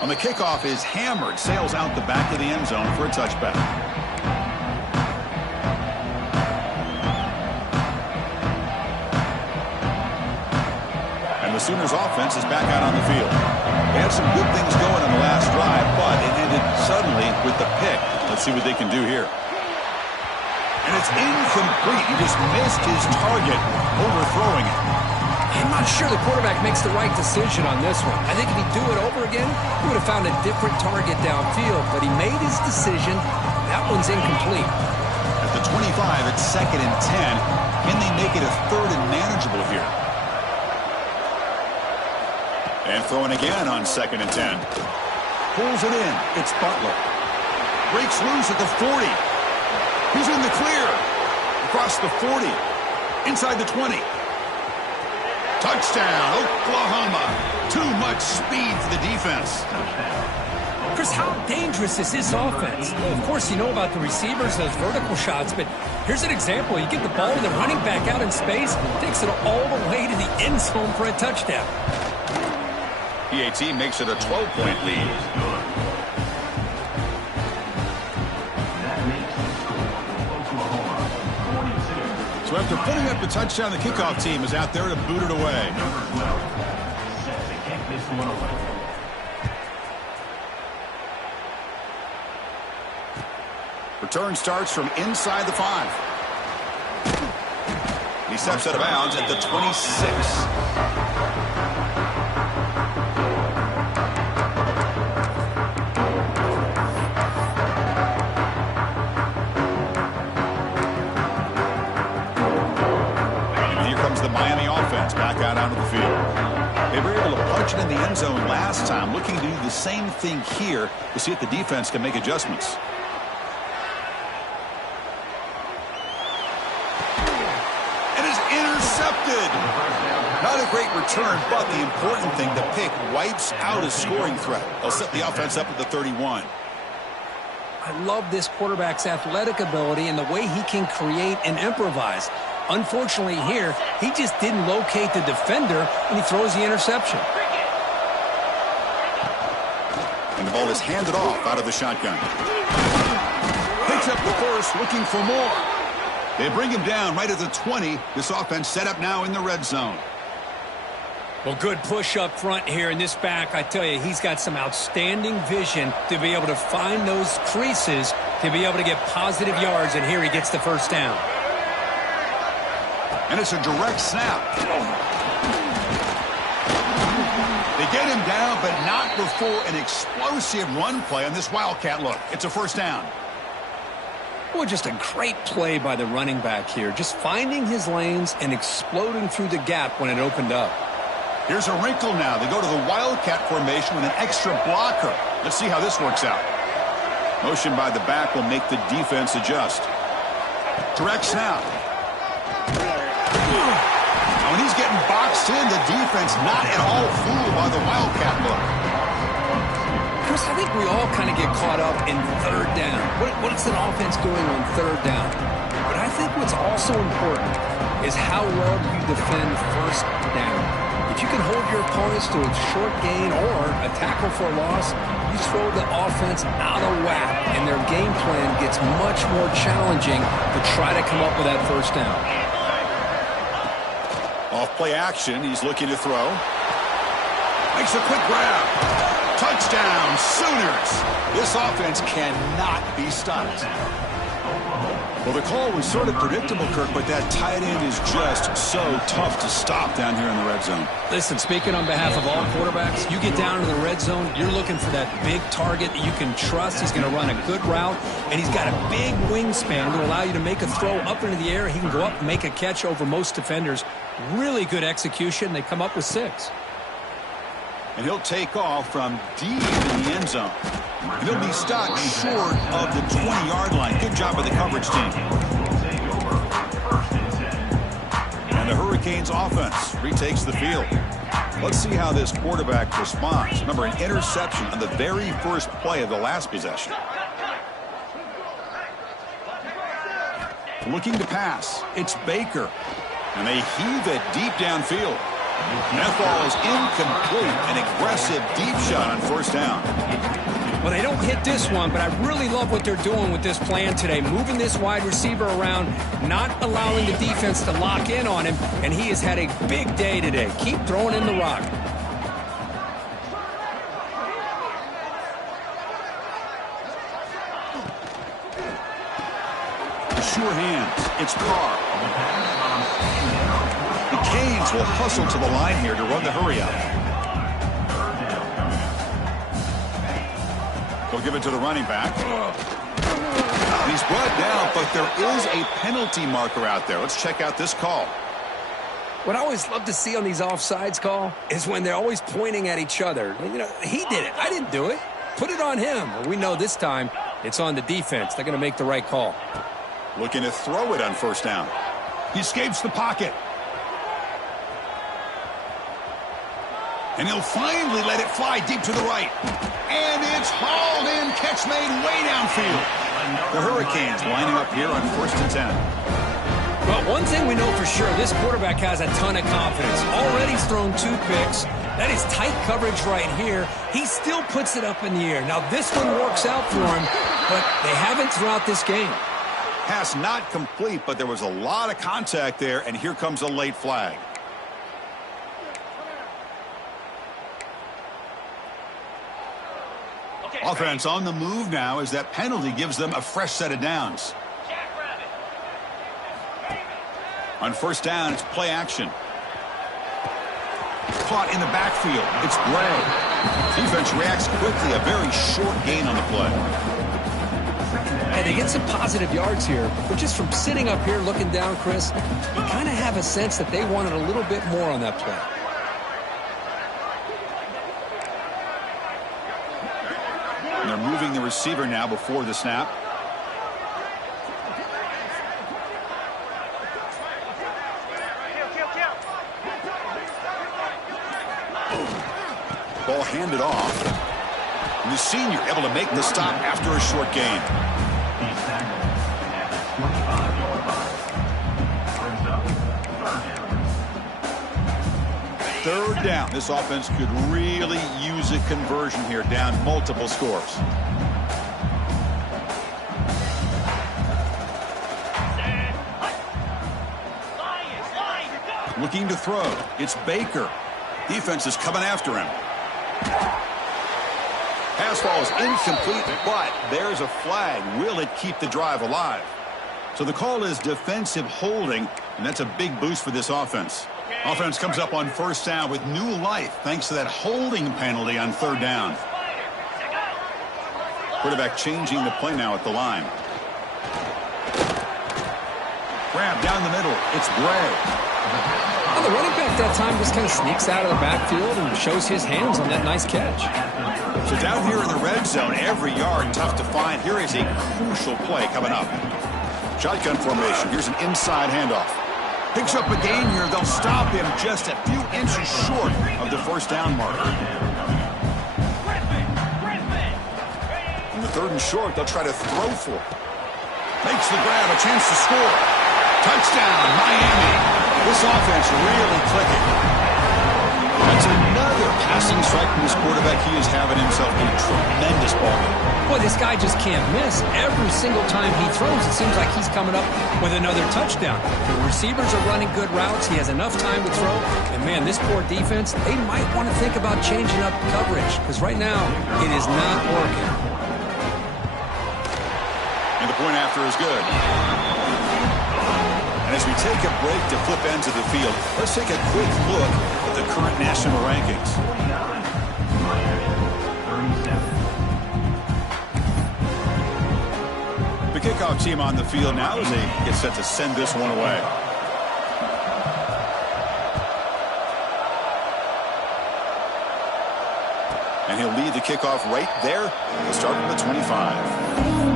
On the kickoff is hammered. Sails out the back of the end zone for a touchback. The Sooners offense is back out on the field. They had some good things going on the last drive, but it ended suddenly with the pick. Let's see what they can do here. And it's incomplete. He just missed his target, overthrowing it. I'm not sure the quarterback makes the right decision on this one. I think if he'd do it over again, he would have found a different target downfield, but he made his decision. That one's incomplete. At the 25, it's 2nd and 10. Can they make it a 3rd and manageable here? And throwing again on 2nd and 10. Pulls it in. It's Butler. Breaks loose at the 40. He's in the clear. Across the 40. Inside the 20. Touchdown, Oklahoma. Too much speed for the defense. Chris, how dangerous is this offense? Of course, you know about the receivers, those vertical shots, but here's an example. You get the ball to the running back out in space, takes it all the way to the end zone for a touchdown. PAT makes it a 12-point lead. So So after putting up the touchdown, the kickoff team is out there to boot it away. Return starts from inside the 5. He steps out of bounds at the 26. The Miami offense back out onto the field. They were able to punch it in the end zone last time, looking to do the same thing here to see if the defense can make adjustments. It is intercepted. Not a great return, but the important thing, the pick wipes out a scoring threat. They'll set the offense up at the 31. I love this quarterback's athletic ability and the way he can create and improvise. Unfortunately here, he just didn't locate the defender, and he throws the interception. And the ball is handed off out of the shotgun. Picks up the first, looking for more. They bring him down right at the 20. This offense set up now in the red zone. Well, good push up front here, in this back, I tell you, he's got some outstanding vision to be able to find those creases, to be able to get positive yards, and here he gets the first down. And it's a direct snap. They get him down, but not before an explosive run play on this Wildcat look. It's a first down. Well, just a great play by the running back here. Just finding his lanes and exploding through the gap when it opened up. Here's a wrinkle now. They go to the Wildcat formation with an extra blocker. Let's see how this works out. Motion by the back will make the defense adjust. Direct snap. When he's getting boxed in, the defense not at all fooled by the Wildcat look. Chris, I think we all kind of get caught up in third down. What's an offense doing on third down? But I think what's also important is how well do you defend first down. If you can hold your opponents to a short gain or a tackle for a loss, you throw the offense out of whack, and their game plan gets much more challenging to try to come up with that first down. Off play action, he's looking to throw. Makes a quick grab. Touchdown, Sooners. This offense cannot be stopped. Well, the call was sort of predictable, Kirk, but that tight end is just so tough to stop down here in the red zone. Listen, speaking on behalf of all quarterbacks, you get down to the red zone, you're looking for that big target that you can trust. He's going to run a good route, and he's got a big wingspan to allow you to make a throw up into the air. He can go up and make a catch over most defenders. Really good execution. They come up with 6. And he'll take off from deep in the end zone. And he'll be stopped short of the 20-yard line. Good job by the coverage team. And the Hurricanes offense retakes the field. Let's see how this quarterback responds. Remember, an interception on the very first play of the last possession. Looking to pass. It's Baker. And they heave it deep downfield. And that ball is incomplete. An aggressive deep shot on first down. Well, they don't hit this one, but I really love what they're doing with this plan today. Moving this wide receiver around, not allowing the defense to lock in on him, and he has had a big day today. Keep throwing in the rock. Sure hands. It's Carr. The Canes will hustle to the line here to run the hurry up. They'll give it to the running back. He's brought down, but there is a penalty marker out there. Let's check out this call. What I always love to see on these offsides call is when they're always pointing at each other. You know, he did it. I didn't do it. Put it on him. Well, we know this time it's on the defense. They're going to make the right call. Looking to throw it on first down. He escapes the pocket. And he'll finally let it fly deep to the right. And it's hauled in. Catch made way downfield. The Hurricanes lining up here on 1st and 10. Well, one thing we know for sure, this quarterback has a ton of confidence. Already he's thrown 2 picks. That is tight coverage right here. He still puts it up in the air. Now, this one works out for him, but they haven't throughout this game. Pass not complete, but there was a lot of contact there, and here comes a late flag. Offense on the move now as that penalty gives them a fresh set of downs. On first down, it's play action. Caught in the backfield. It's Gray. Defense reacts quickly. A very short gain on the play. And they get some positive yards here, but just from sitting up here looking down, Chris, you kind of have a sense that they wanted a little bit more on that play. And they're moving the receiver now before the snap. Ball handed off. And the senior able to make the stop after a short gain. Third down. This offense could really use a conversion here, down multiple scores. Looking to throw. It's Baker. Defense is coming after him. Pass ball is incomplete, but there's a flag. Will it keep the drive alive? So the call is defensive holding, and that's a big boost for this offense. Offense comes up on first down with new life thanks to that holding penalty on third down. Quarterback changing the play now at the line. Grab down the middle. It's Gray. Well, the running back that time just kind of sneaks out of the backfield and shows his hands on that nice catch. So down here in the red zone, every yard tough to find. Here is a crucial play coming up. Shotgun formation. Here's an inside handoff. Picks up a gain here. They'll stop him just a few inches short of the first down marker. In the third and short, they'll try to throw for it. Makes the grab, a chance to score. Touchdown, Miami. This offense really clicking. That's another passing strike from this quarterback. He is having himself a tremendous ball game. Boy, this guy just can't miss. Every single time he throws, it seems like he's coming up with another touchdown. The receivers are running good routes. He has enough time to throw. And, man, this poor defense, they might want to think about changing up coverage because right now it is not working. And the point after is good. And as we take a break to flip ends of the field, let's take a quick look at the current national rankings. The kickoff team on the field now as they get set to send this one away. And he'll lead the kickoff right there. He'll start from the 25.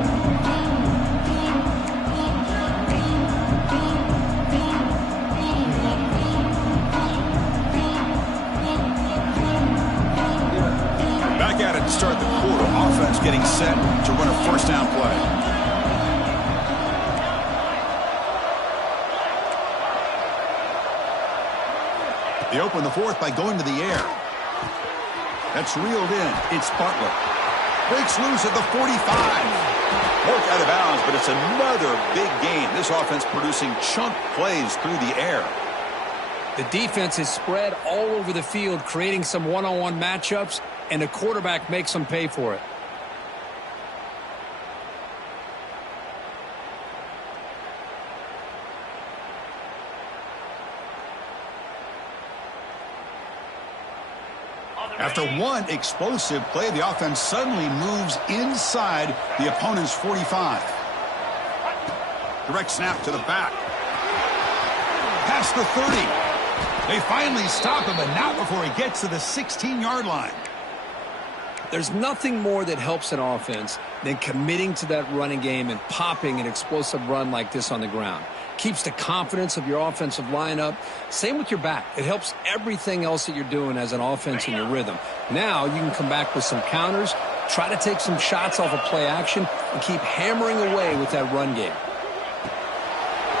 At it to start the quarter. Offense getting set to run a first down play. They open the fourth by going to the air. That's reeled in. It's Butler. Breaks loose at the 45. Work out of bounds, but it's another big gain. This offense producing chunk plays through the air. The defense is spread all over the field, creating some one-on-one matchups, and the quarterback makes them pay for it. After one explosive play, the offense suddenly moves inside the opponent's 45. Direct snap to the back. Past the 30. They finally stop him, but not before he gets to the 16-yard line. There's nothing more that helps an offense than committing to that running game and popping an explosive run like this on the ground. Keeps the confidence of your offensive lineup. Same with your back. It helps everything else that you're doing as an offense in your rhythm. Now you can come back with some counters, try to take some shots off of play action, and keep hammering away with that run game.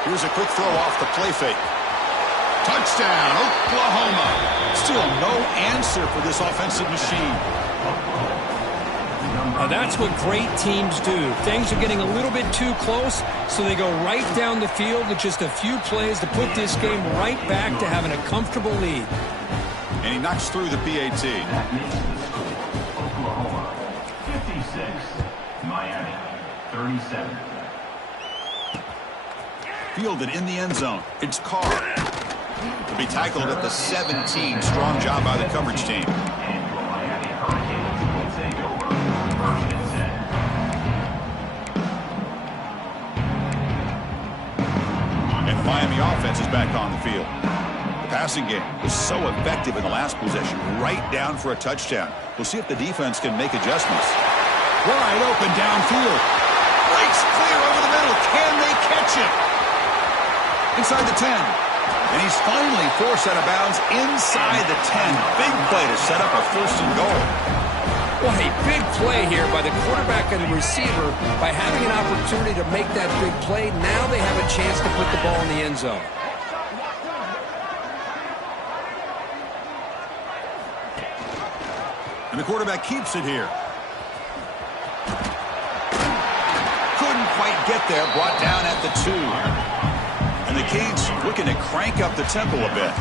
Here's a quick throw off the play fake. Touchdown, Oklahoma. Still no answer for this offensive machine. Now that's what great teams do. Things are getting a little bit too close, so they go right down the field with just a few plays to put this game right back to having a comfortable lead. And he knocks through the PAT. Oklahoma, 56. Miami, 37. Fielded in the end zone. It's Carr. He'll be tackled at the 17. Strong job by the coverage team. And the Miami Hurricanes will take over. First and 10. And Miami offense is back on the field. The passing game was so effective in the last possession, right down for a touchdown. We'll see if the defense can make adjustments. Wide open downfield. Breaks clear over the middle. Can they catch it? Inside the 10. And he's finally forced out of bounds inside the 10. Big play to set up a first and goal. What a big play here by the quarterback and the receiver. By having an opportunity to make that big play, now they have a chance to put the ball in the end zone. And the quarterback keeps it here. Couldn't quite get there. Brought down at the 2. And the Canes looking to crank up the tempo a bit.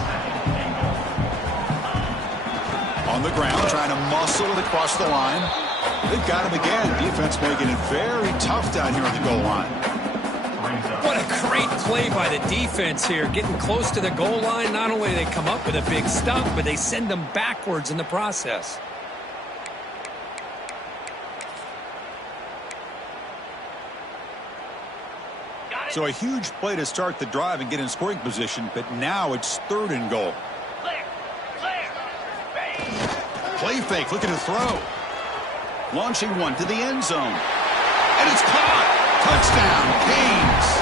On the ground, trying to muscle it across the line. They've got him again. Defense making it very tough down here on the goal line. What a great play by the defense here. Getting close to the goal line, not only do they come up with a big stop, but they send them backwards in the process. So a huge play to start the drive and get in scoring position, but now it's 3rd and goal. Clear. Play fake, looking to throw. Launching one to the end zone. And it's caught. Touchdown, Canes.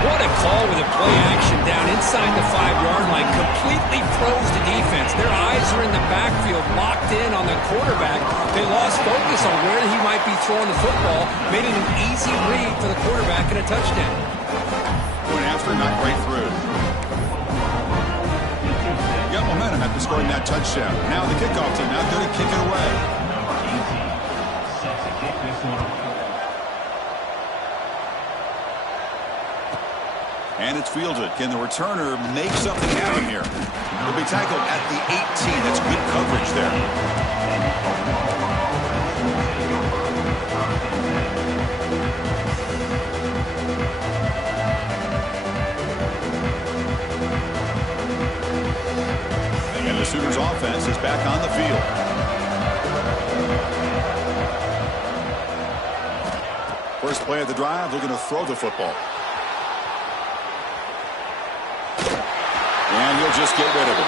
What a call with a play action down inside the 5-yard line. Completely froze the defense. Their eyes are in the backfield, locked in on the quarterback. They lost focus on where he might be throwing the football. Made it an easy read for the quarterback and a touchdown. Going after, not right through. Got momentum after scoring that touchdown. Now the kickoff team out there to kick it away. Number 18 set to kick this one away. And it's fielded. Can the returner make something happen here? He'll be tackled at the 18. That's good coverage there. And the Sooners offense is back on the field. First play of the drive, looking to throw the football. And he'll just get rid of it.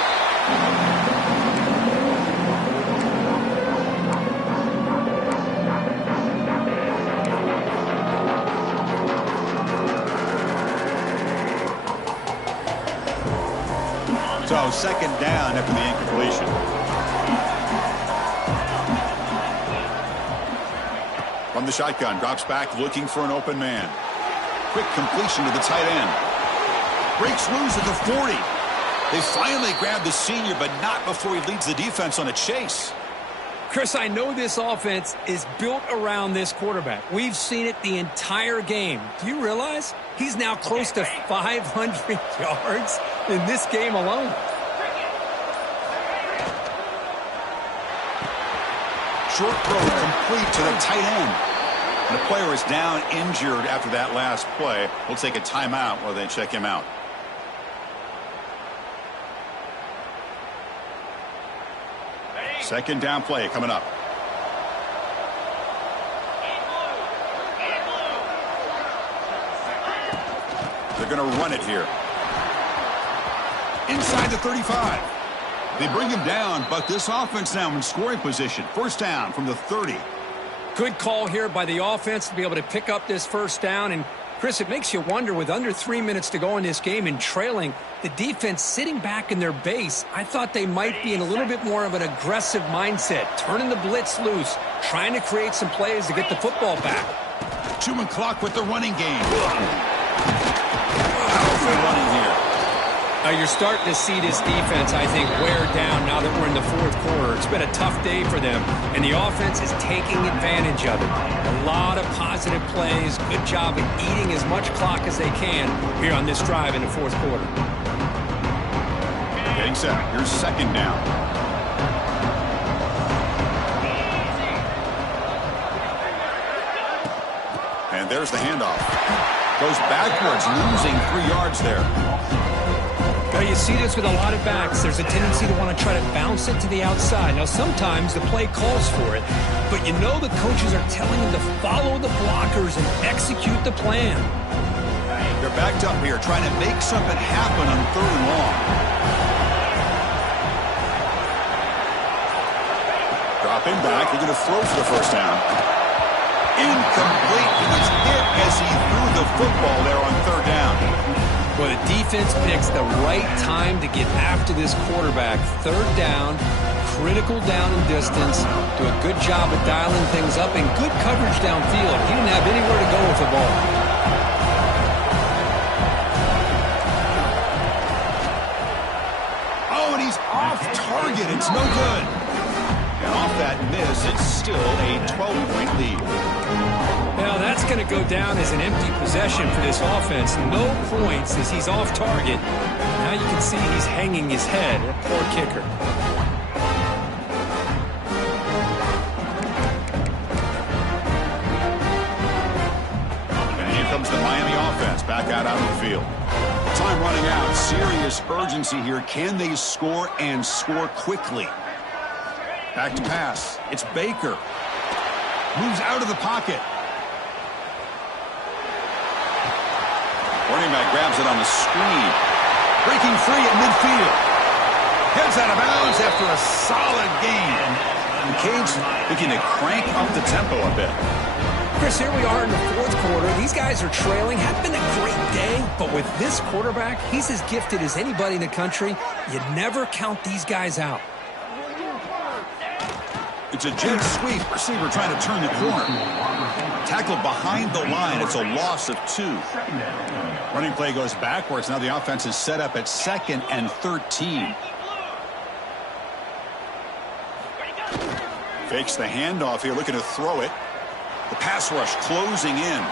So second down after the incompletion. From the shotgun, drops back looking for an open man. Quick completion to the tight end. Breaks loose at the 40. They finally grabbed the senior, but not before he leads the defense on a chase. Chris, I know this offense is built around this quarterback. We've seen it the entire game. Do you realize he's now close to 500 yards in this game alone? Short throw complete to the tight end. And the player is down injured after that last play. We'll take a timeout while they check him out. Second down play coming up. They're going to run it here. Inside the 35. They bring him down, but this offense now in scoring position. First down from the 30. Good call here by the offense to be able to pick up this first down. And, Chris, it makes you wonder, with under 3 minutes to go in this game and trailing, the defense sitting back in their base, I thought they might be in a little bit more of an aggressive mindset, turning the blitz loose, trying to create some plays to get the football back. Chewing clock with the running game. Powerful running here. You're starting to see this defense, I think, wear down now that we're in the fourth quarter. It's been a tough day for them, and the offense is taking advantage of it. A lot of positive plays. Good job at eating as much clock as they can here on this drive in the fourth quarter. Getting set. Here's second down. And there's the handoff. Goes backwards, losing 3 yards there. Now, you see this with a lot of backs. There's a tendency to want to try to bounce it to the outside. Now, sometimes the play calls for it, but you know the coaches are telling them to follow the blockers and execute the plan. They're backed up here, trying to make something happen on 3rd and long. Dropping back, they're going to throw for the first down. Incomplete. He was hit as he threw the football there on 3rd down. Well, the defense picks the right time to get after this quarterback. 3rd down, critical down and distance. Do a good job of dialing things up and good coverage downfield. He didn't have anywhere to go with the ball. Oh, and he's off target. It's no good. And off that miss, it's still a 12-point lead. Now, that's going to go down as an empty possession for this offense. No points as he's off target. Now you can see he's hanging his head. Poor kicker. And here comes the Miami offense back out on the field. Time running out. Serious urgency here. Can they score and score quickly? Back to pass. It's Baker. Moves out of the pocket. Running back grabs it on the screen. Breaking free at midfield. Heads out of bounds after a solid gain. The Canes looking to crank up the tempo a bit. Chris, here we are in the fourth quarter. These guys are trailing. Hadn't been a great day, but with this quarterback, he's as gifted as anybody in the country. You never count these guys out. It's a jet sweep. Receiver trying to turn the corner. Tackled behind the line. It's a loss of 2. Running play goes backwards. Now the offense is set up at 2nd and 13. Fakes the handoff here, looking to throw it. The pass rush closing in.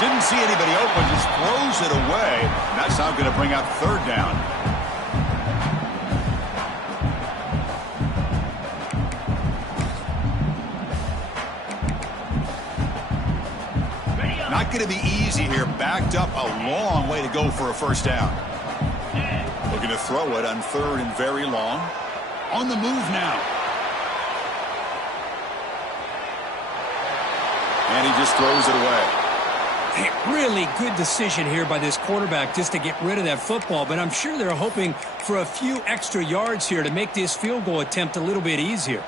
Didn't see anybody open, just throws it away. And that's now going to bring up 3rd down. Not going to be easy here. Backed up a long way to go for a first down. Looking to throw it on 3rd and very long. On the move now. And he just throws it away. Hey, really good decision here by this quarterback just to get rid of that football, but I'm sure they're hoping for a few extra yards here to make this field goal attempt a little bit easier.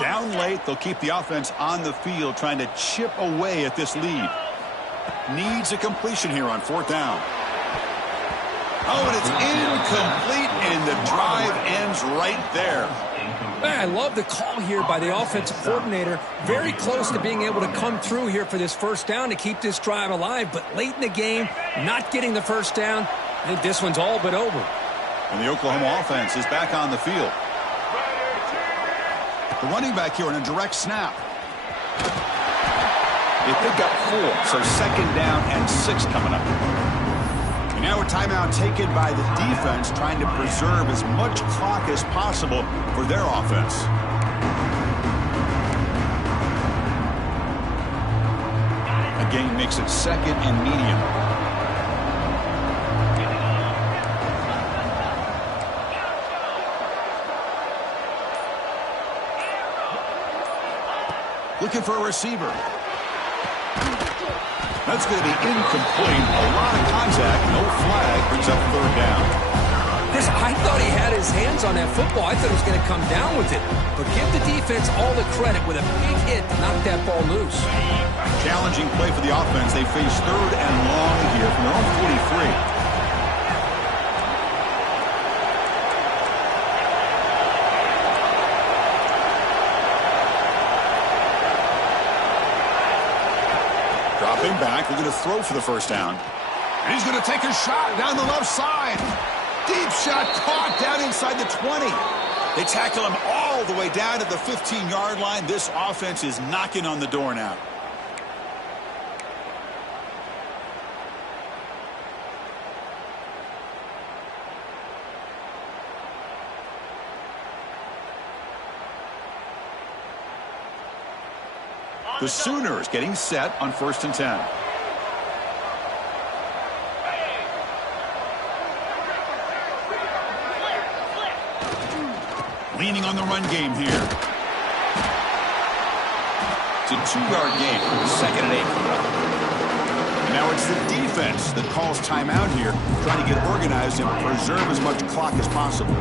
Down late, they'll keep the offense on the field trying to chip away at this lead. Needs a completion here on 4th down. Oh, and it's incomplete, and the drive ends right there. I love the call here by the offensive coordinator. Very close to being able to come through here for this first down to keep this drive alive, but late in the game, not getting the first down. I think this one's all but over. And the Oklahoma offense is back on the field. The running back here in a direct snap. They pick up 4, so 2nd down and 6 coming up. And now a timeout taken by the defense, trying to preserve as much clock as possible for their offense. A gain makes it 2nd and medium. Looking for a receiver. That's going to be incomplete. A lot of contact. No flag. Brings up 3rd down. Chris, I thought he had his hands on that football. I thought he was going to come down with it. But give the defense all the credit with a big hit to knock that ball loose. Challenging play for the offense. They face 3rd and long here from their own 43. Dropping back, they're going to throw for the first down. And he's going to take a shot down the left side. Deep shot caught down inside the 20. They tackle him all the way down to the 15-yard line. This offense is knocking on the door now. The Sooners getting set on 1st and 10. Leaning on the run game here. It's a 2-yard gain. 2nd and 8. And now it's the defense that calls timeout here, trying to get organized and preserve as much clock as possible.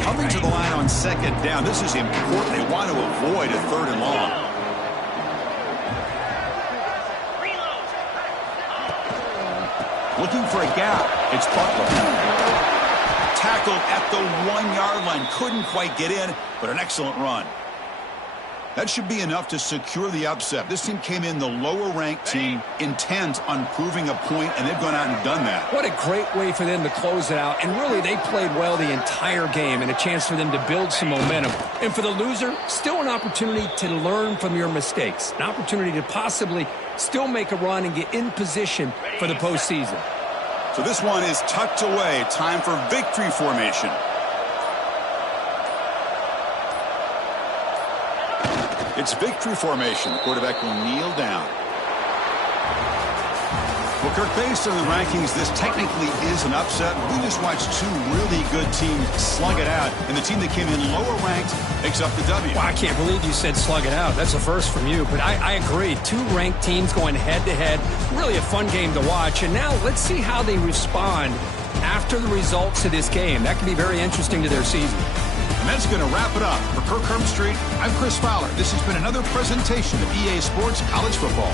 Coming to the line on 2nd down. This is important. They want to avoid a 3rd and long. Looking for a gap. It's Butler. Tackled at the 1-yard line. Couldn't quite get in, but an excellent run. That should be enough to secure the upset. This team came in the lower-ranked team, intent on proving a point, and they've gone out and done that. What a great way for them to close it out. And really, they played well the entire game, and a chance for them to build some momentum. And for the loser, still an opportunity to learn from your mistakes. An opportunity to possibly still make a run and get in position for the postseason. So this one is tucked away. Time for victory formation. It's victory formation. The quarterback will kneel down. Well, Kirk, based on the rankings, this technically is an upset. We just watched 2 really good teams slug it out, and the team that came in lower ranked picks up the W. Well, I can't believe you said slug it out. That's a first from you, but I agree. 2 ranked teams going head-to-head. Really a fun game to watch, and now let's see how they respond after the results of this game. That could be very interesting to their season. And that's going to wrap it up. For Kirk Herbstreit, I'm Chris Fowler. This has been another presentation of EA Sports College Football.